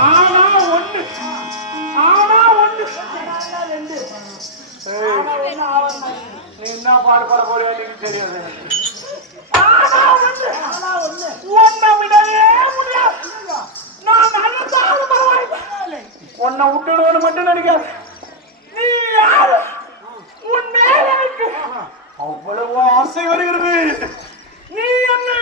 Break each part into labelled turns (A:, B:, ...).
A: ஆனா ஒண்ணு. ஆனா ஒண்ணு.
B: நீ என்ன பாடு பாட எனக்கு தெரியாது
A: ஆனா ஒண்ணு. விடவே முடியாது. நான் நினைச்சாலும் பரவாயில்லை.
B: உன்னை விட்டுடுவேன்னு மட்டும் நினைக்காது.
A: நீ யாரு? உன் மேல எனக்கு
B: அவ்வளவு ஆசை வருகிறது.
A: நீ என்னை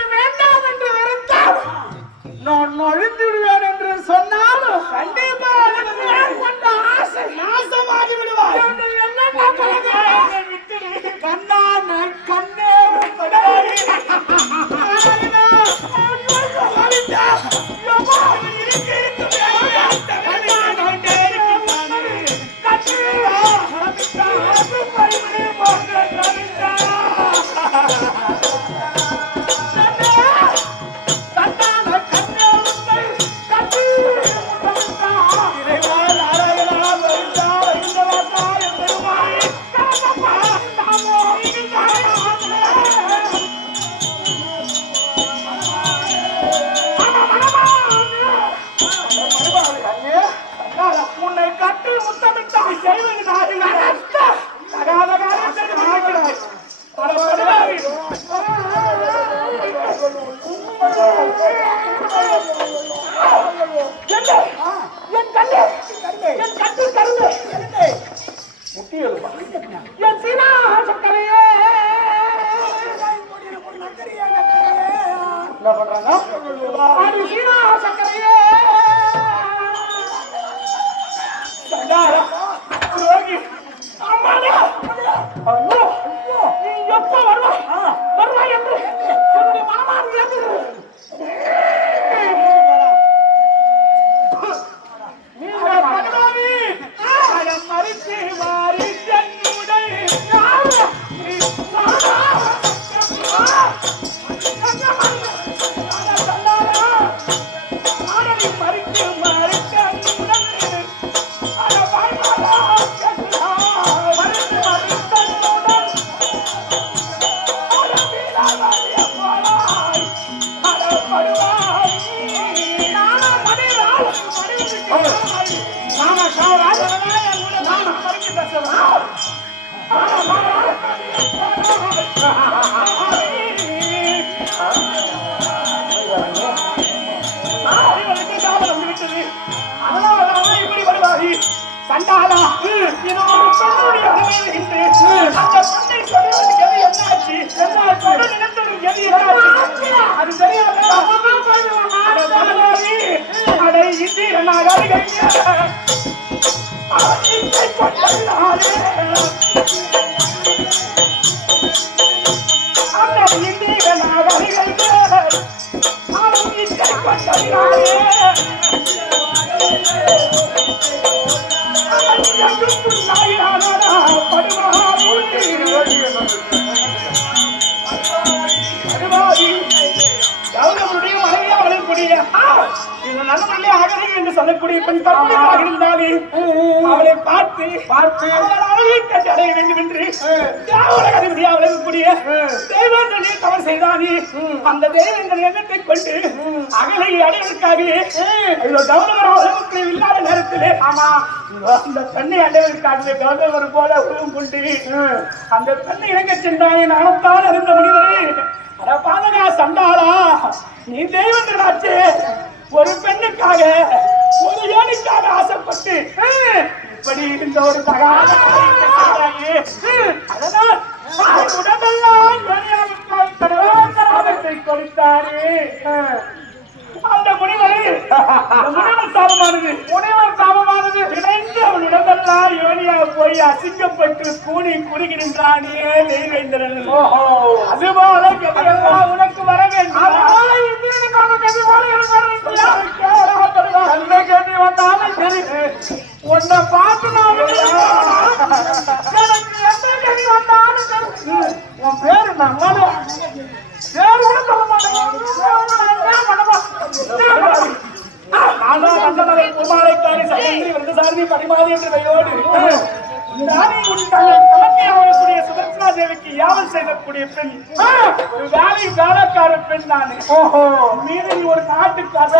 A: Yeah. சண்டாளா, இது ஒரு பெண்ணுடைய உரிமை என்று அந்த பெண்ணை சொல்வதற்கு என்னாச்சு? சொல்ல அது தெரியாத என்று சொல்லக்கூடிய பெண் கற்பனையாக இருந்தாலே அவளை பார்த்து பார்த்து அழகை கண்டு அடைய வேண்டும் என்று வளரக்கூடிய தெய்வங்களே தவறு செய்தானே அந்த தெய்வங்கள் எண்ணத்தை கொண்டு அகலை அடைவதற்காகவே கௌரவம் உலகத்தில் இல்லாத நேரத்திலே ஆமா. அந்த பெண்ணை அடைவதற்காகவே கௌரவர் போல உருவம் கொண்டு அந்த பெண்ணை இறங்கச் சென்றாயே நானத்தான் அறிந்த மனிதரே பாதகா சண்டாளா நீ தெய்வங்களாச்சு ஒரு பெண்ணுக்காக ஒரு ஏனுக்காக ஆசைப்பட்டு இப்படி இருந்த ஒரு தகாத காரியத்தை செய்தாயே. ஹம், அதனால் உடம்பெல்லாம் ஏனியாவுக்காய் கடவுளை கொடுத்தாரே. அந்த முனிவர் முனிவர் சாபமானது முனிவர் சாபமானது இணைந்து அவன் உடம்பெல்லாம் யோனியா போய் அசிங்கப்பட்டு கூணி குறுகி நின்றானே வேகேந்திரன் அதுபோல உனக்கு வர வேண்டும் அந்த கதை வந்தாலும் சரி உன்னை பார்த்து நான் எனக்கு எந்த கதை வந்தாலும் சரி உன் பேரு கூட சொல்ல நானா நானே யாவல் செய்யக்கூடிய பெண். ஒரு வேலை வேலைக்கார பெண் தானே
B: ஓஹோ.
A: நீ ஒரு
B: வேலைக்கார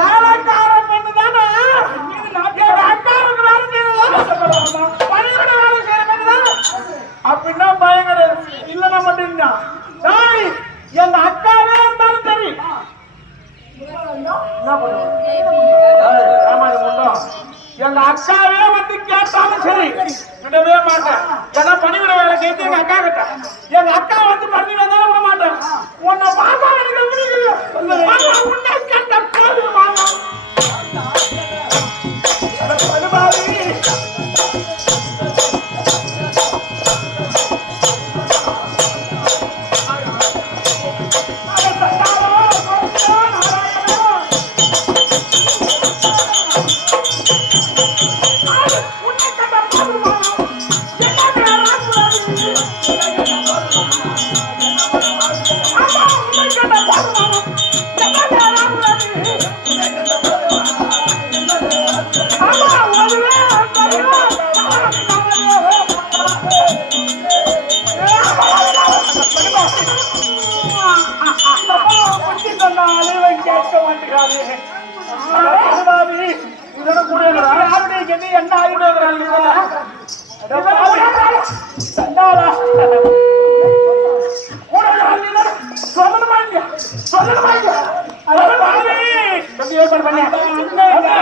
B: பண்ணி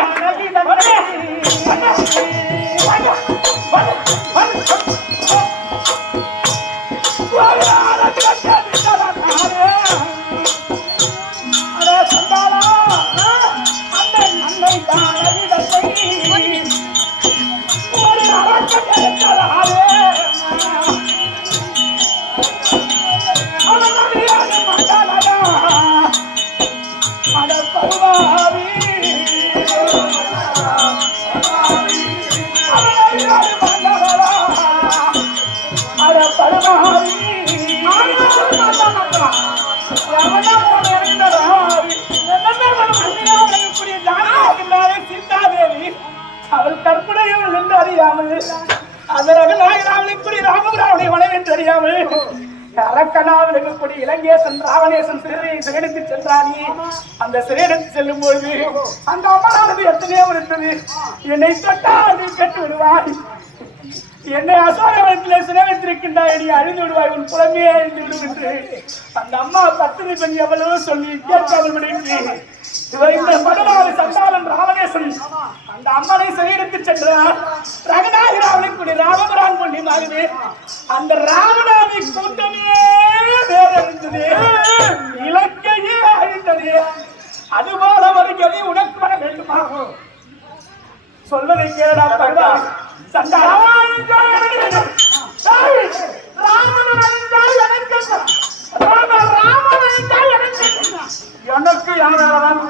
A: அவள் கற்பனையில் என்று அறியாமல் அந்த இப்படி ராமபுராவனை வனவென்று அறியாமல் அரக்கனாவில் இருக்கக்கூடிய இலங்கேசன் ராவணேசன் சிறையை சிறையெடுத்து சென்றானே. அந்த சிறையிடத்து செல்லும் பொழுது அந்த அம்மானது எத்தனையோ இருந்தது என்னை தொட்டால் நீ கெட்டு விடுவாய் என்னை அசோகவனத்திலே சிறை வைத்திருக்கின்றாய் நீ அழிந்து விடுவாய் உன் புலமையே அழிந்து விடும் என்று அந்த அம்மா பத்தினி பெண் எவ்வளவு சொல்லி கேட்காமல் விடுத்து இந்த மடலாறு சண்டாளன் ராவணேசன். அந்த அம்மனை சிறையெடுத்து சென்றார். ரகநாயக ராவனுக்குடி ராமபுரான் புண்ணியமாகுது அந்த ராமநாதி கூட்டமே வேறறிந்தது. இலக்கையே அழிந்தது. அதுபோல ஒரு கதி உனக்கு வர வேண்டுமா? சொல்வதை கேளடா பகவா
B: எனக்கு என் மேலதான்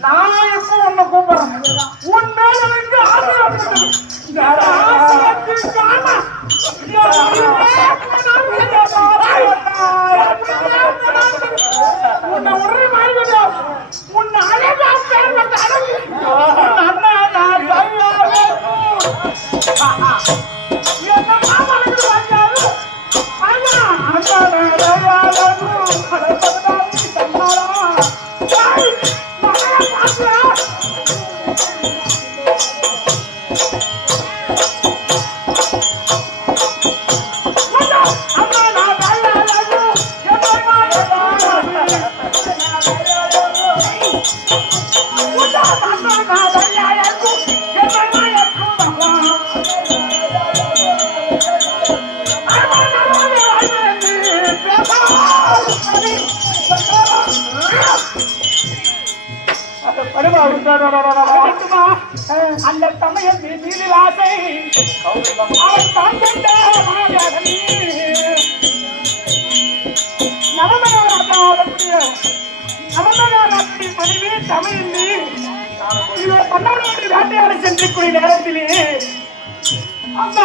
B: நான் எப்போ உன்னை கூப்பிடுறேன் உன் மேல எனக்கு ஆசை உன்னை உடனே மாறிவிடு. உன்னை அழகா
A: அவன் இவர் பன்னாடு வேட்டையாட சென்றக்கூடிய நேரத்திலே அந்த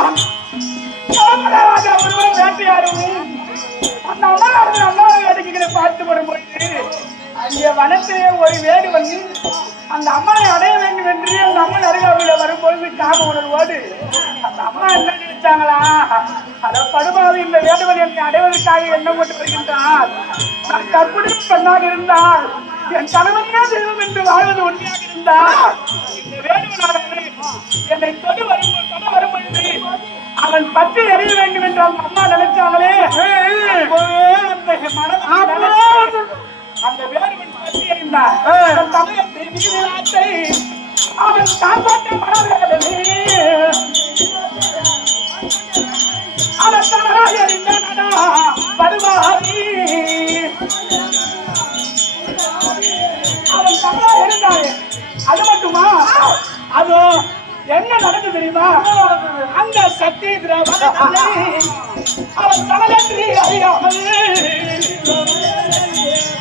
A: நவமகாராஜா ஒருவர் வேட்டையாடவும் அந்த அம்மாவாரது அம்மாவை வேடிக்கைகளை பார்த்து வரும்பொழுது அங்கே வனத்திலே ஒரு வேடு வந்து அந்த அம்மாவை அடைய வேண்டும் என்று அந்த அம்மன் அருகாமையில் வரும்பொழுது காம உணர்வோடு அம்மா என்ன நினைச்சாங்களா அத படுபாவி இந்த வேடுவன் என்னை அடைவதற்காக என்ன கொண்டு வருகின்றார்? நான் கற்புடைய பெண்ணாக இருந்தால் என் கணவனே தெய்வம் என்று வாழ்வது உண்மையாக இருந்தால் இந்த வேடுவனானது என்னை தொடு வரும் தொட வரும் பொழுது அவன் பற்றி எறிய வேண்டும் என்று அந்த அம்மா நினைச்சாங்களே. அந்த வேடுவன் பற்றி எறிந்தார் அவன் காப்பாற்ற மனதிலே படுவாரி அவன் தனராக இருந்தானே அது மட்டுமா? அதோ என்ன நடந்தது தெரியுமா? அந்த சக்தி திரவனை அவன் தலையற்றி அறியாமல்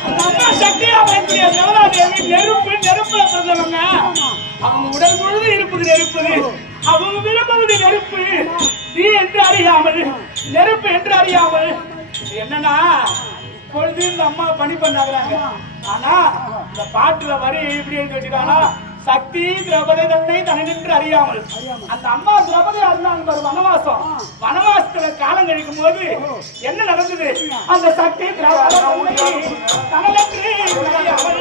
A: அந்த அம்மா சக்தி அவன் தேவதாதேவி நெருப்பு நெருப்பு சொல்லுவாங்க. அவங்க உடல் முழுவதும் இருப்பது நெருப்பு. அவங்க விரும்புவது நெருப்பு. தீ என்று அறியாமல் நெருப்பு என்று அறியாமல் என்னன்னா இப்பொழுது இந்த அம்மா பணி பண்ணாங்க ஆனா இந்த பாட்டுல வரி எப்படி எழுதி வச்சுக்கானா சக்தி திரௌபதி தன்னை தனி நின்று அறியாமல். அந்த அம்மா திரௌபதி அறிந்தாங்க ஒரு வனவாசம். வனவாசத்துல காலம் கழிக்கும் போது என்ன நடந்தது? அந்த சக்தி திரௌபதி தனி அறியாமல்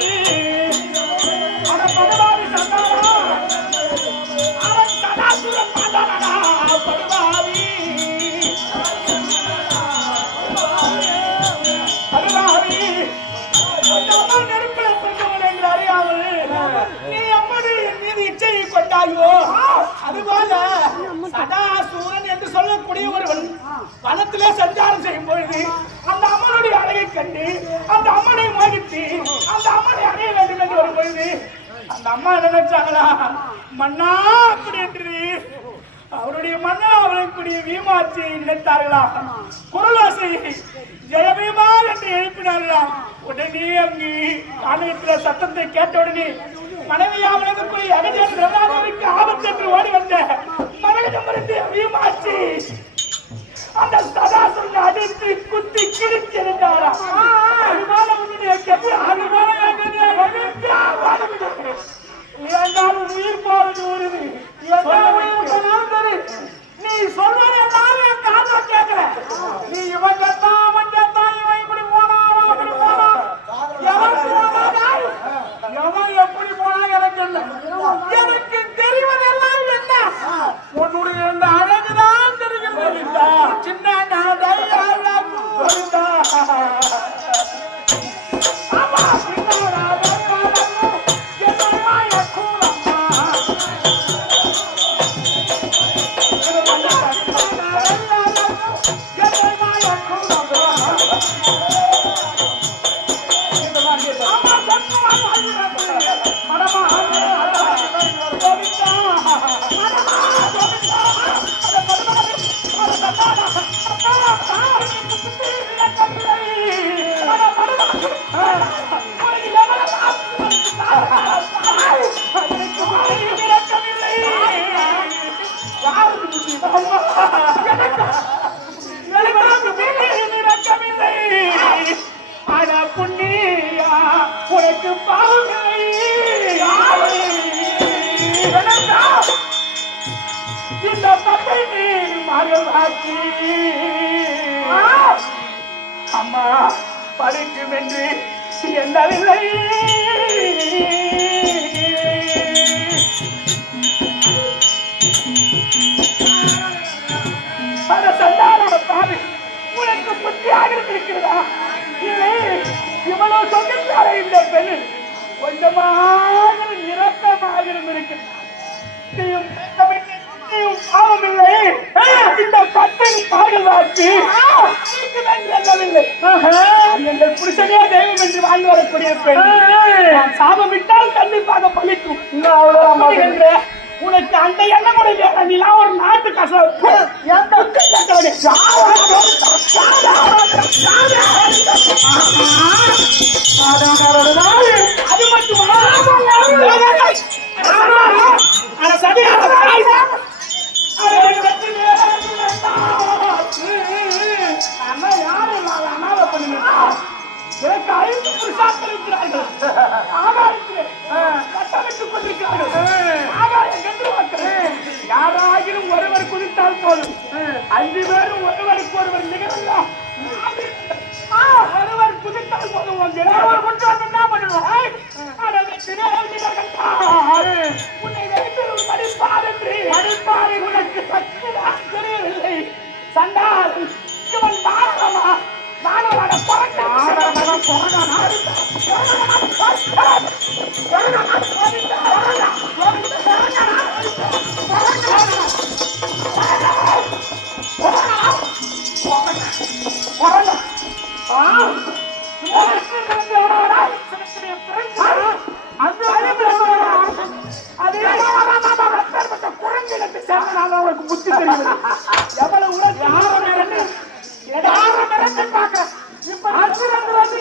A: அதுபோல சதாசூரன் என்று சொல்லக்கூடிய ஒருவன் வனத்திலே சஞ்சாரம் செய்யும் பொழுது அந்த அம்மனுடைய அழகை கண்டு அந்த அம்மனை மோகித்து அந்த அம்மனை அடைய வேண்டும் என்று வரும் பொழுது அந்த அம்மா என்ன நினைச்சாங்களா? மன்னா அப்படி என்று அவருடைய மன்னா அவனுக்குரிய வீமாட்சியை நினைத்தார்களா? குரலாசை ஜெயபீமா என்று எழுப்பினார்களாம் உடனே அங்கு ஆலயத்தில் சத்தத்தை கேட்ட உடனே மனைவியாவதற்குரிய அகஜன் பிரதானவிற்கு ஆபத்து என்று ஓடி வந்த மகளிடமிருந்து வீமாட்சி அந்த சதாசுரனை அடித்து குத்தி கிழித்து இருந்தாரா அதுபோல உன்னுடைய கெட்டு அதுபோல என்னுடைய உயிர் போவது வருது உயிர் போனாலும் சரி நீ சொல்வதெல்லாம் என் காதுல நீ இவன் செத்தான் அவன் செத்தான் இவன் இப்படி போனா அவன் போனா? எவன் போனா? அவன் எப்படி போனா எனக்கு இல்லை எனக்கு தெரிவதில்லை இந்த தப்பை நீ மறுவாக்கி அம்மா படிக்கும் என்று எண்ணவில்லை அட சந்தானோட பாவி உனக்கு புத்தியாக இருக்கிறதா இல்லை இவ்வளவு சொந்தக்கார இந்த பெண் கொஞ்சமாக நிரப்பமாக இருக்கு பாவமில்லை இந்த பட்டை பாடுவாச்சு சொல்லவில்லை எங்கள் புருஷனே தெய்வம் என்று வாழ்ந்து வரக்கூடிய பெண். சாபமிட்டால் கண்டிப்பாக அப்படி என்று உனக்கு அந்த எண்ணம் கூட இல்லையா நீலாம் ஒரு நாட்டு கசப்பு எந்த கேட்டவனே அது மட்டுமா? எவ்வளவு உழைப்பு ஆறு நேரத்தை பார்க்கிறேன். இப்ப
B: அஞ்சு ரெண்டு வந்து